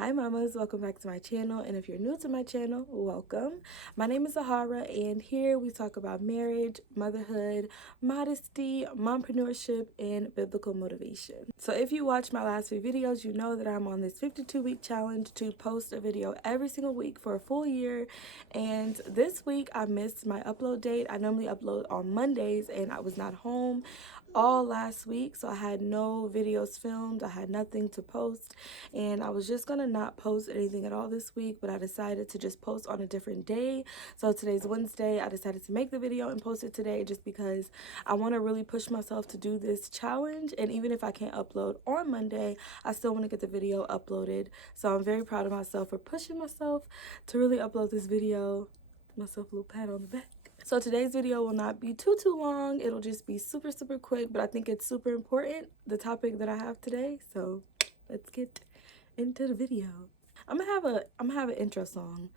Hi mamas, welcome back to my channel, and if you're new to my channel, welcome. My name is Zahara, and here we talk about marriage, motherhood, modesty, mompreneurship, and biblical motivation. So if you watched my last few videos, you know that I'm on this 52-week challenge to post a video every single week for a full year, and this week I missed my upload date. I normally upload on Mondays, and I was not home all last week, so I had no videos filmed. I had nothing to post, and I was just gonna not post anything at all this week, but I decided to just post on a different day. So today's Wednesday. I decided to make the video and post it today just because I want to really push myself to do this challenge, and even if I can't upload on Monday, I still want to get the video uploaded. So I'm very proud of myself for pushing myself to really upload this video. Give myself a little pat on the back. So today's video will not be too long. It'll just be super quick, but I think it's super important, the topic that I have today. So let's get into the video. I'm gonna have an intro song.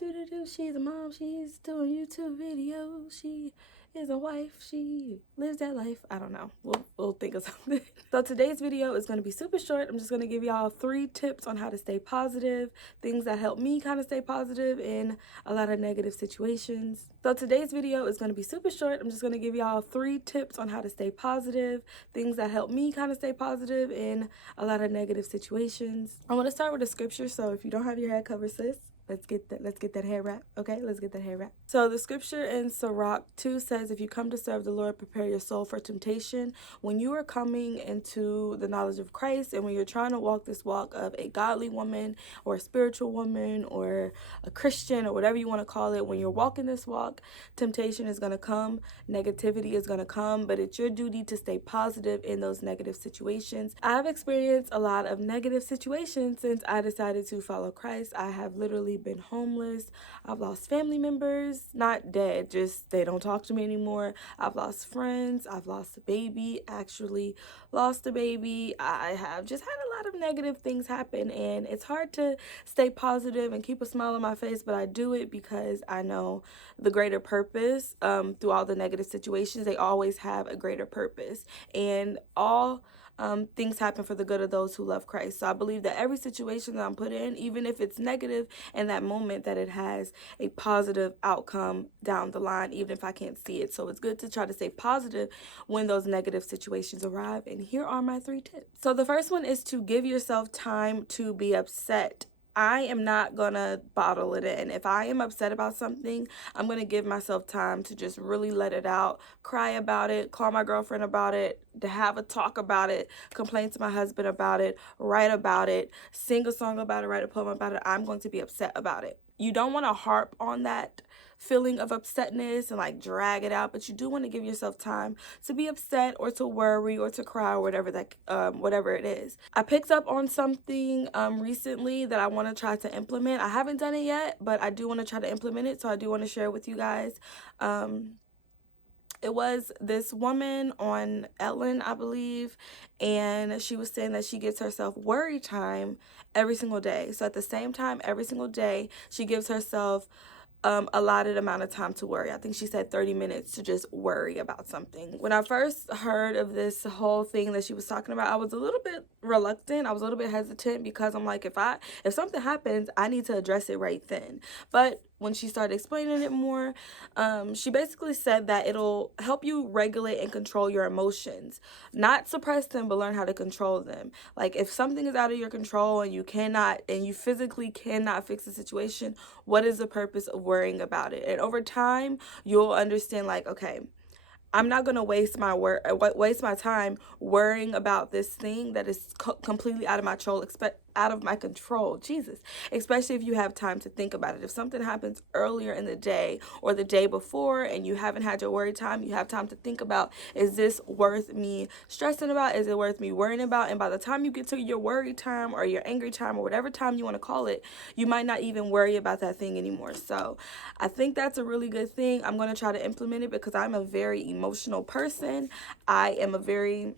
She's a mom, she's doing YouTube videos, she is a wife, she lives that life. I don't know, we'll think of something. So today's video is going to be super short. I'm just going to give y'all 3 tips on how to stay positive, things that help me kind of stay positive in a lot of negative situations. So today's video is going to be super short. I'm just going to give y'all 3 tips on how to stay positive, things that help me kind of stay positive in a lot of negative situations. I want to start with a scripture, so if you don't have your head covered, sis, let's get that hair wrap. Okay, let's get that hair wrap. So the scripture in Sirach 2 says, if you come to serve the Lord, prepare your soul for temptation. When you are coming into the knowledge of Christ, and when you're trying to walk this walk of a godly woman or a spiritual woman or a Christian or whatever you want to call it, when you're walking this walk, temptation is going to come, negativity is going to come, but it's your duty to stay positive in those negative situations. I've experienced a lot of negative situations since I decided to follow Christ. I have literally been homeless. I've lost family members, not dead, just they don't talk to me anymore. I've lost friends. I've lost a baby, actually lost a baby. I have just had a lot of negative things happen, and it's hard to stay positive and keep a smile on my face, but I do it because I know the greater purpose. Through all the negative situations, they always have a greater purpose, and all things happen for the good of those who love Christ. So I believe that every situation that I'm put in, even if it's negative in that moment, that it has a positive outcome down the line, even if I can't see it. So it's good to try to stay positive when those negative situations arrive. And here are my 3 tips. So the first one is to give yourself time to be upset. I am not gonna bottle it in. If I am upset about something, I'm gonna give myself time to just really let it out, cry about it, call my girlfriend about it, to have a talk about it, complain to my husband about it, write about it, sing a song about it, write a poem about it. I'm going to be upset about it. You don't want to harp on that feeling of upsetness and like drag it out, but you do want to give yourself time to be upset or to worry or to cry or whatever it is. I picked up on something recently that I want to try to implement. I haven't done it yet, but I do want to try to implement it, so I do want to share it with you guys. It was this woman on Ellen, I believe, and she was saying that she gives herself worry time every single day. So at the same time, every single day, she gives herself allotted amount of time to worry. I think she said 30 minutes to just worry about something. When I first heard of this whole thing that she was talking about, I was a little bit reluctant. I was a little bit hesitant because I'm like, if something happens, I need to address it right then. But when she started explaining it more, she basically said that it'll help you regulate and control your emotions. Not suppress them, but learn how to control them. Like if something is out of your control and you physically cannot fix the situation, what is the purpose of worrying about it? And over time, you'll understand like, okay, I'm not going to waste my time worrying about this thing that is completely out of my control. Jesus. Especially if you have time to think about it. If something happens earlier in the day or the day before and you haven't had your worry time, you have time to think about, is this worth me stressing about? Is it worth me worrying about? And by the time you get to your worry time or your angry time or whatever time you want to call it, you might not even worry about that thing anymore. So I think that's a really good thing. I'm going to try to implement it because I'm a very emotional person. I am a very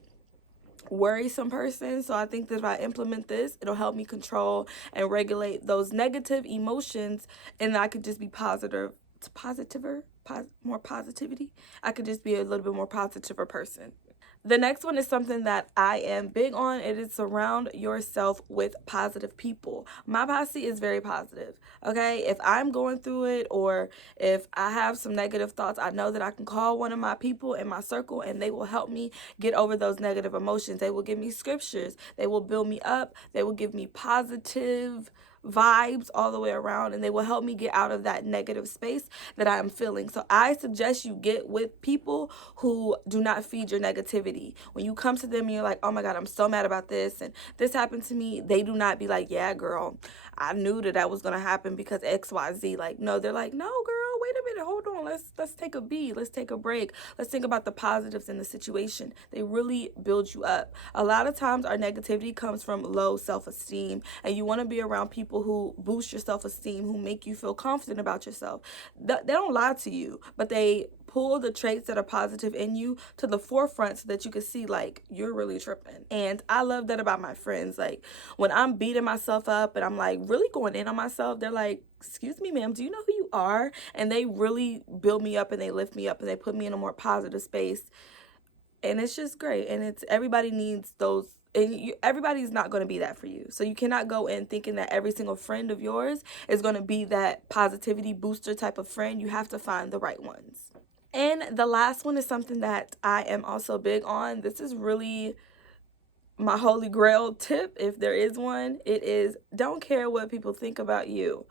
worrisome person, so I think that if I implement this, it'll help me control and regulate those negative emotions, and I could just be more positivity. I could just be a little bit more positiver person. The next one is something that I am big on. It is surround yourself with positive people. My posse is very positive. Okay. If I'm going through it or if I have some negative thoughts, I know that I can call one of my people in my circle and they will help me get over those negative emotions. They will give me scriptures. They will build me up. They will give me positive vibes all the way around, and they will help me get out of that negative space that I am feeling. So I suggest you get with people who do not feed your negativity. When you come to them and you're like, oh my God, I'm so mad about this and this happened to me, they do not be like, yeah, girl, I knew that was going to happen because XYZ. Like, no, they're like, no, girl, wait a minute, hold on, let's take a beat, let's take a break, let's think about the positives in the situation. They really build you up. A lot of times our negativity comes from low self-esteem, and you want to be around people who boost your self-esteem, who make you feel confident about yourself. They don't lie to you, but they pull the traits that are positive in you to the forefront so that you can see, like, you're really tripping. And I love that about my friends. Like, when I'm beating myself up and I'm like really going in on myself, they're like, excuse me, ma'am, do you know who you are? And they really build me up and they lift me up and they put me in a more positive space. And it's just great. And it's, everybody needs those. And everybody's not going to be that for you. So you cannot go in thinking that every single friend of yours is going to be that positivity booster type of friend. You have to find the right ones. And the last one is something that I am also big on. This is really my holy grail tip, if there is one. It is, don't care what people think about you.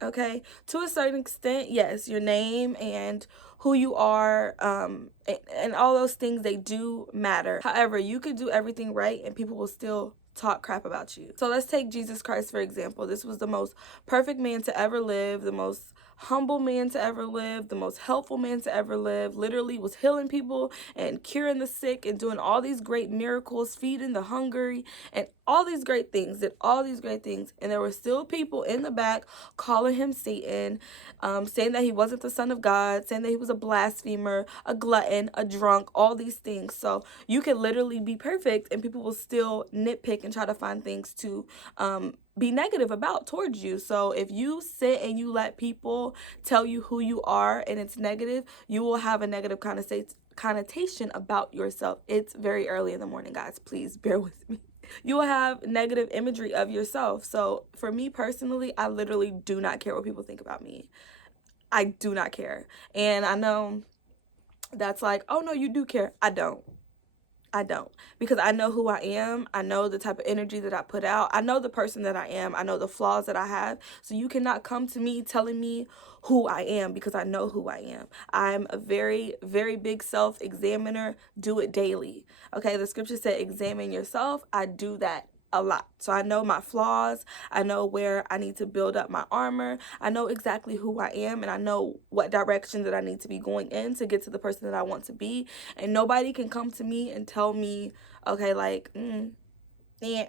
Okay, to a certain extent, yes, your name and who you are, and all those things, they do matter. However, you could do everything right and people will still talk crap about you. So let's take Jesus Christ, for example. This was the most perfect man to ever live, the most humble man to ever live, the most helpful man to ever live, literally was healing people and curing the sick and doing all these great miracles, feeding the hungry, and all these great things, did all these great things. And there were still people in the back calling him Satan, saying that he wasn't the son of God, saying that he was a blasphemer, a glutton, a drunk, all these things. So you can literally be perfect and people will still nitpick and try to find things to be negative about towards you. So if you sit and you let people tell you who you are and it's negative, you will have a negative connotation about yourself. It's very early in the morning, guys. Please bear with me. You will have negative imagery of yourself. So for me personally, I literally do not care what people think about me. I do not care. And I know that's like, oh no, you do care. I don't. Because I know who I am. I know the type of energy that I put out. I know the person that I am. I know the flaws that I have. So you cannot come to me telling me who I am, because I know who I am. I'm a very, very big self-examiner. Do it daily. Okay, the scripture said examine yourself. I do that a lot. So I know my flaws. I know where I need to build up my armor. I know exactly who I am, and I know what direction that I need to be going in to get to the person that I want to be. And nobody can come to me and tell me, okay, like,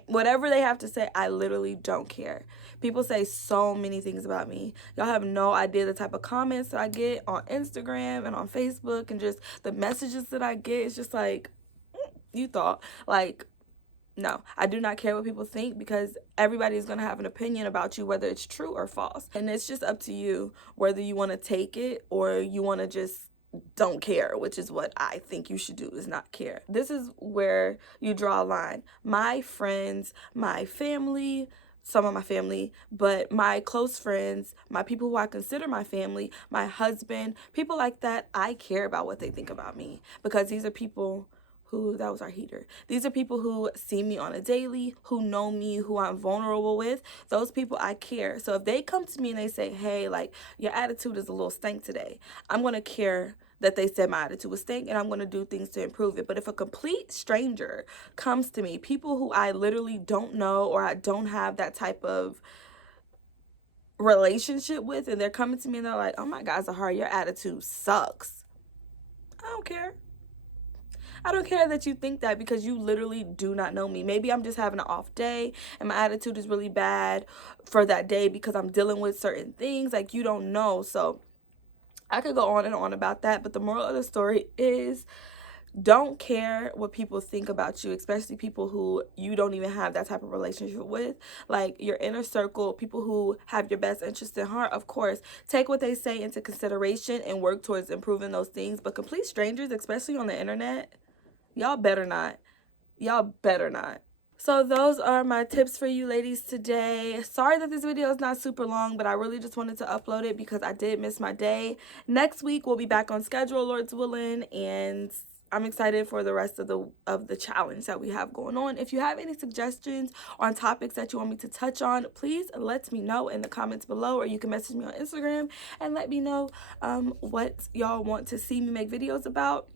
whatever they have to say, I literally don't care. People say so many things about me. Y'all have no idea the type of comments that I get on Instagram and on Facebook, and just the messages that I get. It's just like, you thought, like, no, I do not care what people think, because everybody's going to have an opinion about you, whether it's true or false. And it's just up to you whether you want to take it or you want to just don't care, which is what I think you should do, is not care. This is where you draw a line. My friends, my family, some of my family, but my close friends, my people who I consider my family, my husband, people like that, I care about what they think about me, because these are people who, that was our heater. These are people who see me on a daily, who know me, who I'm vulnerable with. Those people I care. So if they come to me and they say, hey, like, your attitude is a little stank today, I'm going to care that they said my attitude was stank, and I'm going to do things to improve it. But if a complete stranger comes to me, people who I literally don't know or I don't have that type of relationship with, and they're coming to me and they're like, oh my God, Zahara, your attitude sucks, I don't care. I don't care that you think that, because you literally do not know me. Maybe I'm just having an off day and my attitude is really bad for that day because I'm dealing with certain things. Like, you don't know. So I could go on and on about that. But the moral of the story is, don't care what people think about you, especially people who you don't even have that type of relationship with. Like, your inner circle, people who have your best interest in heart, of course, take what they say into consideration and work towards improving those things. But complete strangers, especially on the internet, Y'all better not. Y'all better not. So those are my tips for you ladies today. Sorry that this video is not super long, but I really just wanted to upload it because I did miss my day. Next week we'll be back on schedule, Lord's willing, and I'm excited for the rest of the challenge that we have going on. If you have any suggestions on topics that you want me to touch on, please let me know in the comments below, or you can message me on Instagram and let me know what y'all want to see me make videos about.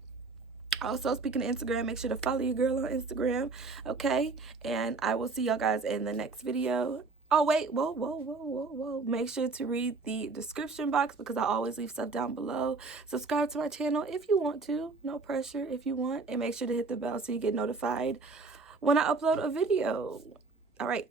Also, speaking of Instagram, make sure to follow your girl on Instagram, okay? And I will see y'all guys in the next video. Oh, wait, whoa. Make sure to read the description box because I always leave stuff down below. Subscribe to my channel if you want to. No pressure if you want. And make sure to hit the bell so you get notified when I upload a video. All right.